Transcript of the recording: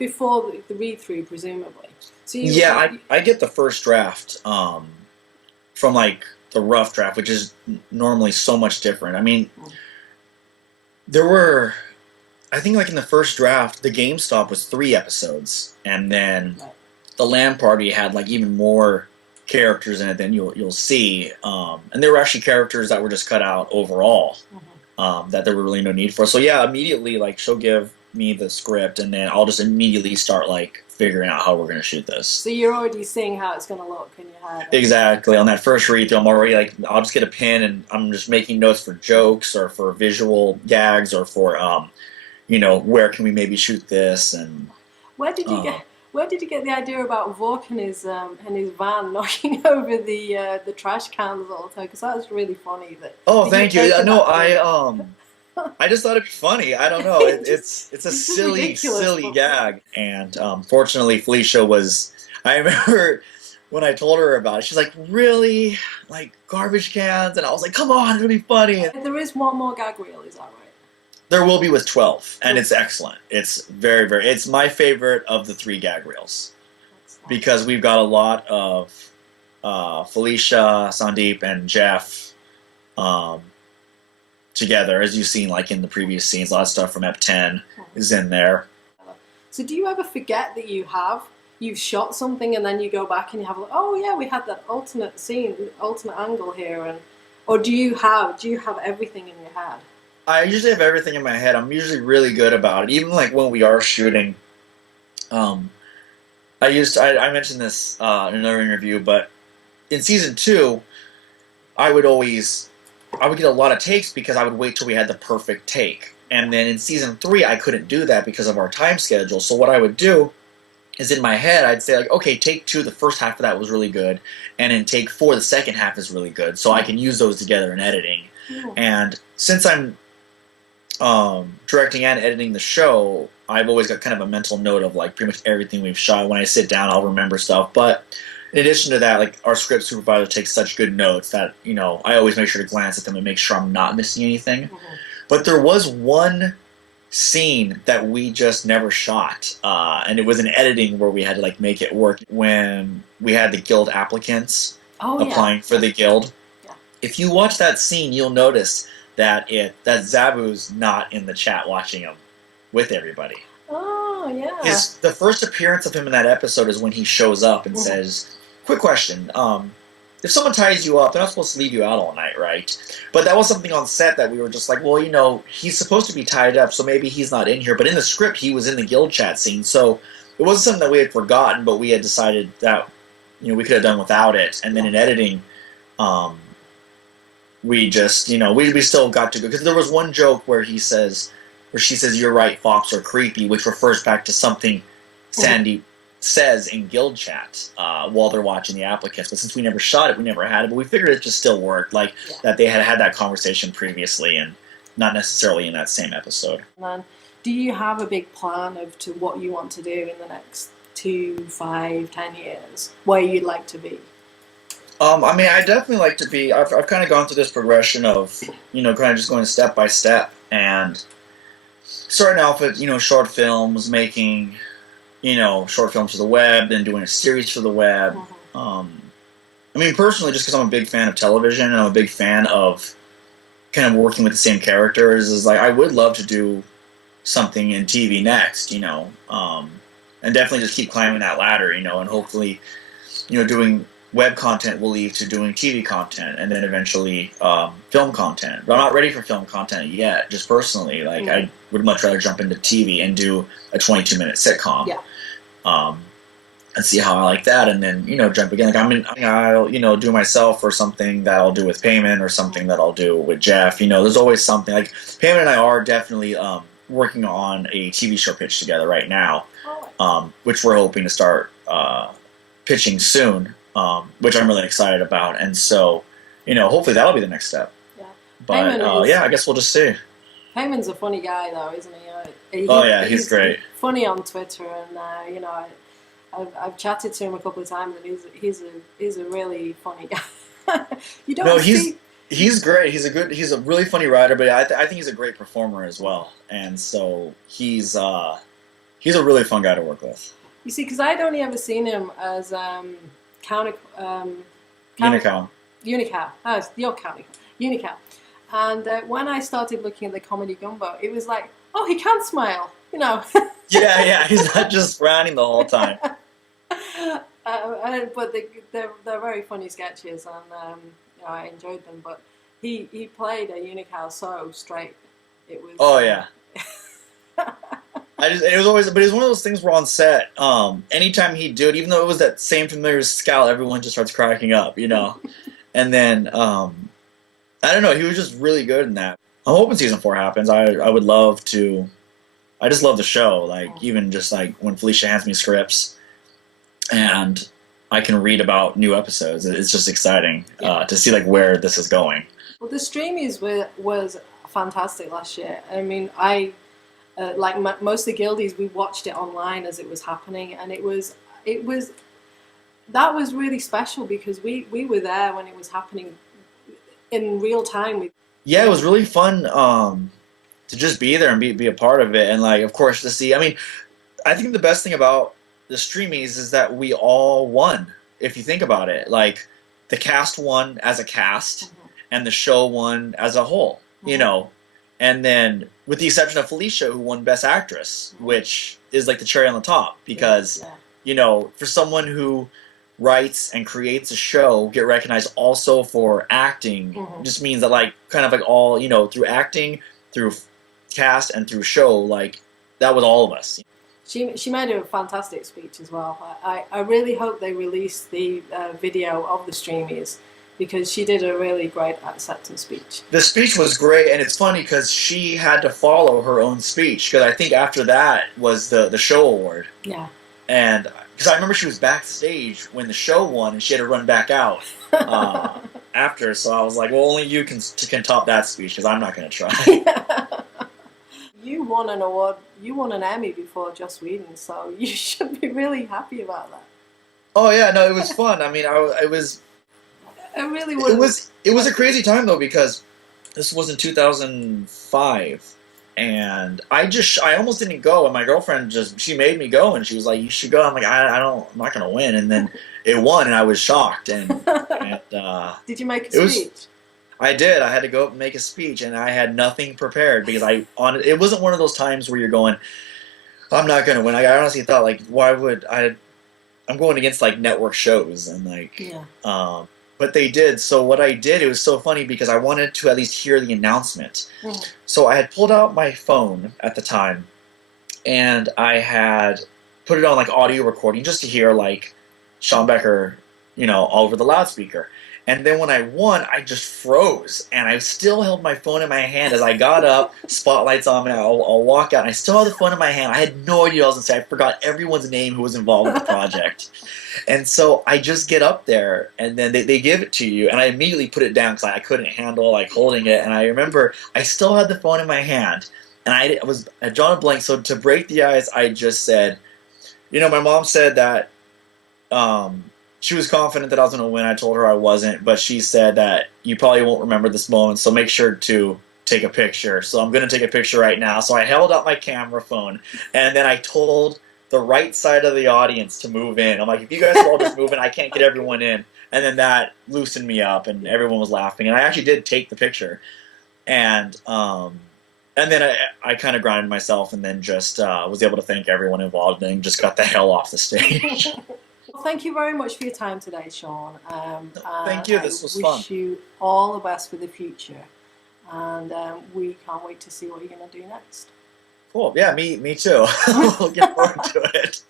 it before the read-through, presumably? So I get the first draft from like the rough draft, which is normally so much different. I mean, there were, I think like in the first draft, the GameStop was 3 episodes, and then the LAN party had like even more characters in it than you'll see, and there were actually characters that were just cut out overall, that there were really no need for. So yeah, immediately like she'll give me the script, and then I'll just immediately start like figuring out how we're going to shoot this. So you're already seeing how it's going to look in your head. Exactly. On that first read through, I'm already like, I'll just get a pen and I'm just making notes for jokes or for visual gags or for where can we maybe shoot this. And where did you get the idea about Vork and his van knocking over the trash cans all the time? Because that was really funny. Thank you. No, I just thought it'd be funny. I don't know. It's a silly gag. And fortunately, Felicia was. I remember when I told her about it, she's like, "Really? Like garbage cans?" And I was like, "Come on, it'll be funny." There is one more gag reel, is that right? There will be with 12, and it's excellent. It's very, very. It's my favorite of the 3 gag reels because we've got a lot of Felicia, Sandeep, and Jeff. Together, as you've seen like in the previous scenes, a lot of stuff from Ep 10 is in there. So do you ever forget that you've shot something and then you go back and you have like, oh yeah, we had that alternate scene, alternate angle here, or do you have everything in your head? I usually have everything in my head. I'm usually really good about it. Even like when we are shooting, I mentioned this in another interview, but in season 2, I would get a lot of takes because I would wait till we had the perfect take. And then in season 3, I couldn't do that because of our time schedule. So what I would do is in my head, I'd say like, okay, take 2, the first half of that was really good. And in take 4, the second half is really good. So I can use those together in editing. Yeah. And since I'm directing and editing the show, I've always got kind of a mental note of like pretty much everything we've shot. When I sit down, I'll remember stuff. But in addition to that, like our script supervisor takes such good notes that, I always make sure to glance at them and make sure I'm not missing anything. Mm-hmm. But there was one scene that we just never shot, and it was an editing where we had to like make it work when we had the guild applicants applying for the guild. Yeah. If you watch that scene, you'll notice that Zabu's not in the chat watching him with everybody. Oh, yeah. The first appearance of him in that episode is when he shows up and says, quick question, if someone ties you up, they're not supposed to leave you out all night, right? But that was something on set that we were just like, well, he's supposed to be tied up, so maybe he's not in here. But in the script, he was in the guild chat scene, so it wasn't something that we had forgotten, but we had decided that, we could have done without it. And then in editing, we just, we still got to go, because there was one joke where she says, "You're right, Fox are creepy," which refers back to something Sandy says in guild chat while they're watching the applicants. But since we never shot it, we never had it, but we figured it just still worked, that they had that conversation previously and not necessarily in that same episode. And then, do you have a big plan of to what you want to do in the next 2, 5, 10 years, where you'd like to be? I definitely like to be, I've kind of gone through this progression of, kind of just going step by step, and starting off with, short films, making, short films for the web, then doing a series for the web. Personally, just because I'm a big fan of television and I'm a big fan of kind of working with the same characters, is like I would love to do something in TV next, and definitely just keep climbing that ladder, and hopefully, doing web content will lead to doing TV content and then eventually film content. But I'm not ready for film content yet, just personally. I would much rather jump into TV and do a 22-minute sitcom. Yeah. And see how I like that, and then, jump again. I'll, do myself or something that I'll do with Payman or something that I'll do with Jeff. There's always something. Like, Payman and I are definitely working on a TV show pitch together right now, which we're hoping to start pitching soon. Which I'm really excited about, and so, hopefully that'll be the next step. Yeah. But I guess we'll just see. Payman's a funny guy, though, isn't he? He's great. Funny on Twitter, and I've chatted to him a couple of times, and he's a really funny guy. He's great. He's a really funny writer, but I think he's a great performer as well. And so he's He's a really fun guy to work with. You see, because I'd only ever seen him as Unicow. Unicow. Oh, your county. Unicow. And when I started looking at the Comedy Gumbo, it was like, oh, he can smile, you know. Yeah, he's not just frowning the whole time. But they're very funny sketches, and you know, I enjoyed them. But he played a Unicow so straight. It was. Oh yeah. It was always, but it was one of those things where on set, anytime he'd do it, even though it was that same familiar scowl, everyone just starts cracking up, you know. And then I don't know, he was just really good in that. I'm hoping season 4 happens. I would love to. I just love the show, like even just like when Felicia hands me scripts, and I can read about new episodes. It's just exciting to see like where this is going. Well, the Streamys was fantastic last year. I mean, like most of the Guildies, we watched it online as it was happening, and it was that was really special because we were there when it was happening in real time. Yeah, it was really fun to just be there and be a part of it, and like of course to see. I mean, I think the best thing about the Streamies is that we all won. If you think about it, like the cast won as a cast, and the show won as a whole. You know. And then, with the exception of Felicia, who won Best Actress, which is like the cherry on the top, because, you know, for someone who writes and creates a show, get recognized also for acting, just means that, like, kind of like all, you know, through acting, through cast, and through show, like, that was all of us. She made a fantastic speech as well. I really hope they release the video of the Streamies, because she did a really great acceptance speech. The speech was great, and it's funny because she had to follow her own speech, because I think after that was the show award. Yeah. And because I remember she was backstage when the show won, and she had to run back out after, so I was like, well, only you can top that speech, because I'm not going to try. You won an award, you won an Emmy before Joss Whedon, so you should be really happy about that. Oh yeah, no, it was fun. I mean, it was... It really was. It was a crazy time though, because this was in 2005, and I almost didn't go, and my girlfriend she made me go, and she was like, "You should go." I'm like, I'm not gonna win, and then it won, and I was shocked. And did you make a speech? I did. I had to go up and make a speech, and I had nothing prepared because it wasn't one of those times where you're going, I'm not gonna win. I honestly thought, like, why would I? I'm going against like network shows, and like but they did. So what I did, it was so funny because I wanted to at least hear the announcement. So I had pulled out my phone at the time, and I had put it on like audio recording just to hear like Sean Becker, you know, all over the loudspeaker. And then when I won, I just froze, and I still held my phone in my hand as I got up, spotlights on me, I'll walk out, and I still had the phone in my hand. I had no idea what I was going to say. I forgot everyone's name who was involved with the project. And so I just get up there, and then they give it to you, and I immediately put it down because I couldn't handle like holding it. And I remember I still had the phone in my hand, and I had drawn a blank. So to break the ice, I just said, you know, my mom said that she was confident that I was going to win. I told her I wasn't, but she said that you probably won't remember this moment, so make sure to take a picture. So I'm going to take a picture right now. So I held out my camera phone, and then I told the right side of the audience to move in. I'm like, if you guys all just move in, I can't get everyone in. And then that loosened me up, and everyone was laughing. And I actually did take the picture. And then I kind of grounded myself, and then just was able to thank everyone involved, and just got the hell off the stage. Well, thank you very much for your time today, Sean. Thank you. This was fun. I wish you all the best for the future, and we can't wait to see what you're going to do next. Cool. Yeah, me too. Looking forward to it.